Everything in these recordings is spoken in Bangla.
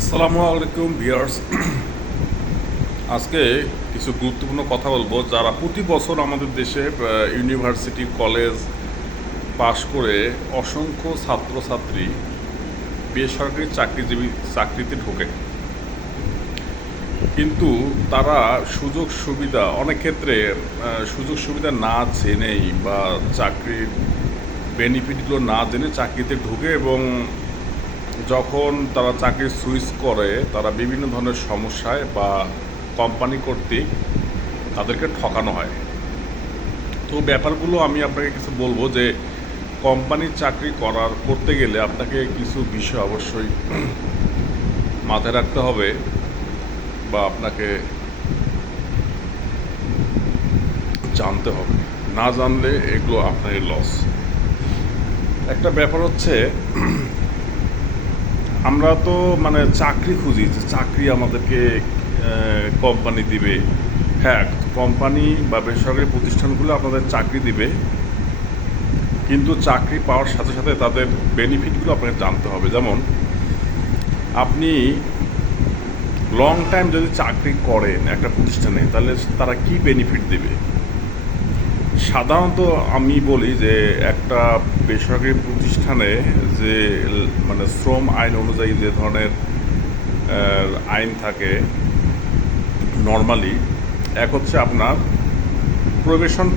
আসসালামু আলাইকুম ভিউয়ার্স। আজকে কিছু গুরুত্বপূর্ণ কথা বলবো। যারা প্রতি বছর আমাদের দেশে ইউনিভার্সিটি কলেজ পাশ করে অসংখ্য ছাত্রছাত্রী বেসরকারি চাকরিতে ঢোকে, কিন্তু তারা সুযোগ সুবিধা অনেক ক্ষেত্রে সুযোগ সুবিধা না জেনেই বা চাকরির বেনিফিটগুলো না জেনে চাকরিতে ঢোকে, এবং যখন তারা চাকরি সুইচ করে তারা বিভিন্ন ধরনের সমস্যায় বা কোম্পানি কর্তৃক তাদেরকে ঠকানো হয়। তো ব্যাপারগুলো আমি আপনাকে কিছু বলবো যে কোম্পানির চাকরি করতে গেলে আপনাকে কিছু বিষয় অবশ্যই মাথায় রাখতে হবে বা আপনাকে জানতে হবে। না জানলে এগুলো আপনারই লস। একটা ব্যাপার হচ্ছে, আমরা তো চাকরি খুঁজি যে চাকরি আমাদেরকে কোম্পানি দিবে। হ্যাঁ, কোম্পানি বা বেসরকারি প্রতিষ্ঠানগুলো আপনাদের চাকরি দিবে, কিন্তু চাকরি পাওয়ার সাথে সাথে তাদের বেনিফিটগুলো আপনাকে জানতে হবে। যেমন আপনি লং টাইম যদি চাকরি করেন একটা প্রতিষ্ঠানে, তাহলে তারা কি বেনিফিট দেবে। সাধারণত আমি বলি যে একটা বেসরকারি প্রতিষ্ঠানে যে শ্রম আইন অনুযায়ী যে ধরনের আইন থাকে নর্মালি, এক হচ্ছে আপনার প্রবেশন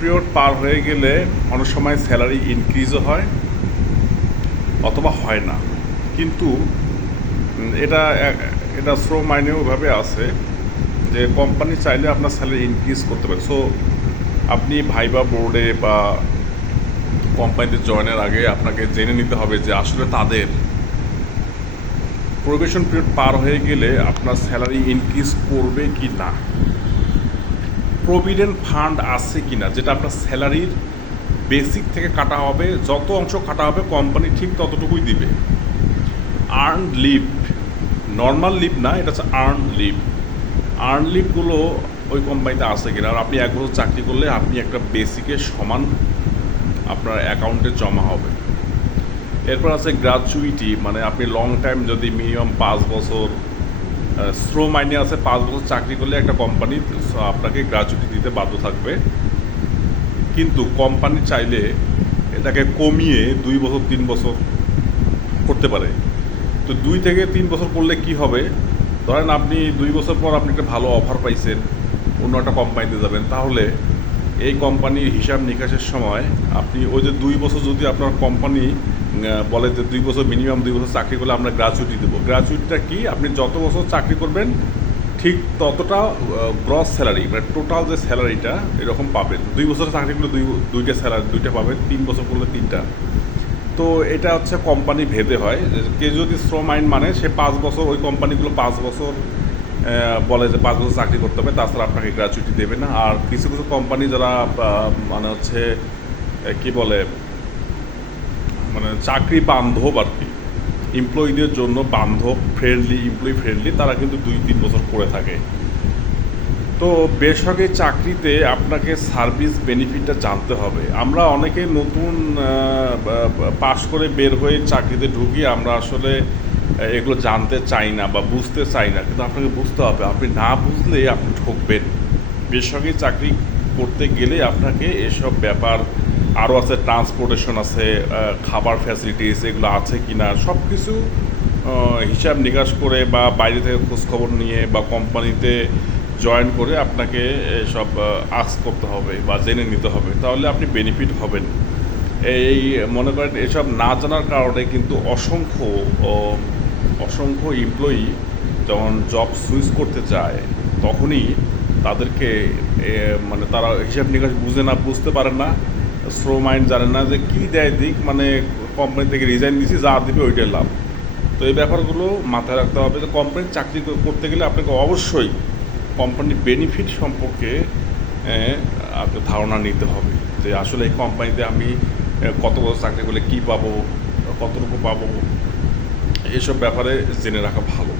পিরিয়ড পার হয়ে গেলে অনেক সময় স্যালারি ইনক্রিজও হয় অথবা হয় না। কিন্তু এটা এটা শ্রম আইনেও ওইভাবে আছে যে কোম্পানি চাইলে আপনার স্যালারি ইনক্রিজ করতে পারে। সো আপনি ভাইবা বোর্ডে বা কোম্পানিতে জয়েনের আগে আপনাকে জেনে নিতে হবে যে আসলে তাদের প্রবেশন পিরিয়ড পার হয়ে গেলে আপনার স্যালারি ইনক্রিজ করবে কি না, প্রভিডেন্ট ফান্ড আছে কি না, যেটা আপনার স্যালারির বেসিক থেকে কাটা হবে, যত অংশ কাটা হবে কোম্পানি ঠিক ততটুকুই দিবে। আর্ন লিভ, নর্মাল লিভ না, এটা হচ্ছে আর্ন লিভগুলো ওই কোম্পানিতে আছে কিনা। আর আপনি 1 বছর চাকরি করলে আপনি একটা বেসিকের সমান আপনার অ্যাকাউন্টে জমা হবে। এরপর আছে গ্র্যাচুইটি, আপনি লং টাইম যদি মিনিমাম 5 বছর শ্রম আইনে আছে 5 বছর চাকরি করলে একটা কোম্পানি আপনাকে গ্র্যাচুইটি দিতে বাধ্য থাকবে। কিন্তু কোম্পানি চাইলে এটাকে কমিয়ে 2 বছর 3 বছর করতে পারে। তো 2 থেকে 3 বছর করলে কি হবে, ধরেন আপনি 2 বছর পর আপনি একটা ভালো অফার পাইছেন, অন্য একটা কোম্পানিতে যাবেন, তাহলে এই কোম্পানির হিসাব নিকাশের সময় আপনি ওই যে 2 বছর যদি আপনার কোম্পানি বলে যে 2 বছর মিনিমাম 2 বছর চাকরি করলে আমরা গ্র্যাচুইটি দেবো। গ্র্যাচুইটিটা কি, আপনি যত বছর চাকরি করবেন ঠিক ততটা গ্রস স্যালারি, টোটাল যে স্যালারিটা এরকম পাবেন। 2 বছর চাকরি করলে দুইটা স্যালারি, দুইটা পাবেন। 3 বছর করলে 3টা। তো এটা হচ্ছে কোম্পানি ভেদে হয়। কেউ যদি শ্রম আইন সে 5 বছর, ওই কোম্পানিগুলো 5 বছর বলে যে 5 বছর চাকরি করতে হবে, তাছাড়া আপনাকে গ্র্যাচুইটি দেবে না। আর কিছু কিছু কোম্পানি যারা কি বলে চাকরি বান্ধব আর কি, এমপ্লয়ীদের জন্য বান্ধব, এমপ্লয়ি ফ্রেন্ডলি, তারা কিন্তু 2-3 বছর করে থাকে। তো বেসরকারি চাকরিতে আপনাকে সার্ভিস বেনিফিটটা জানতে হবে। আমরা অনেকে নতুন পাশ করে বের হয়ে চাকরিতে ঢুকি, আমরা আসলে এগুলো জানতে চাই না বা বুঝতে চাই না, কিন্তু আপনাকে বুঝতে হবে। আপনি না বুঝলে আপনি ঠকবেন। বেসরকারি চাকরি করতে গেলে আপনাকে এসব ব্যাপার, আরও আছে ট্রান্সপোর্টেশন আছে, খাবার ফ্যাসিলিটিস এগুলো আছে কি না, সব কিছু হিসাব নিকাশ করে বা বাইরে থেকে খোঁজখবর নিয়ে বা কোম্পানিতে জয়েন করে আপনাকে সব আস্ক করতে হবে বা জেনে নিতে হবে, তাহলে আপনি বেনিফিট হবেন। এই মনে করেন এসব না জানার কারণে কিন্তু অসংখ্য এমপ্লয়ি যখন জব সুইচ করতে চায় তখনই তাদেরকে তারা হিসাব নিকাশ বুঝতে পারে না, শ্রম আইন জানে না যে কী দেয় দিক, কোম্পানি থেকে রিজাইন দিয়েছি, যা দিবে ওইটাই লাভ। তো এই ব্যাপারগুলো মাথায় রাখতে হবে যে কোম্পানির চাকরি করতে গেলে আপনাকে অবশ্যই কোম্পানির বেনিফিট সম্পর্কে আপনার ধারণা নিতে হবে যে আসলে এই কোম্পানিতে আমি কত বছর চাকরি করলে কী পাবো, কতটুকু পাবো, এসব ব্যাপারে জেনে রাখা ভালো।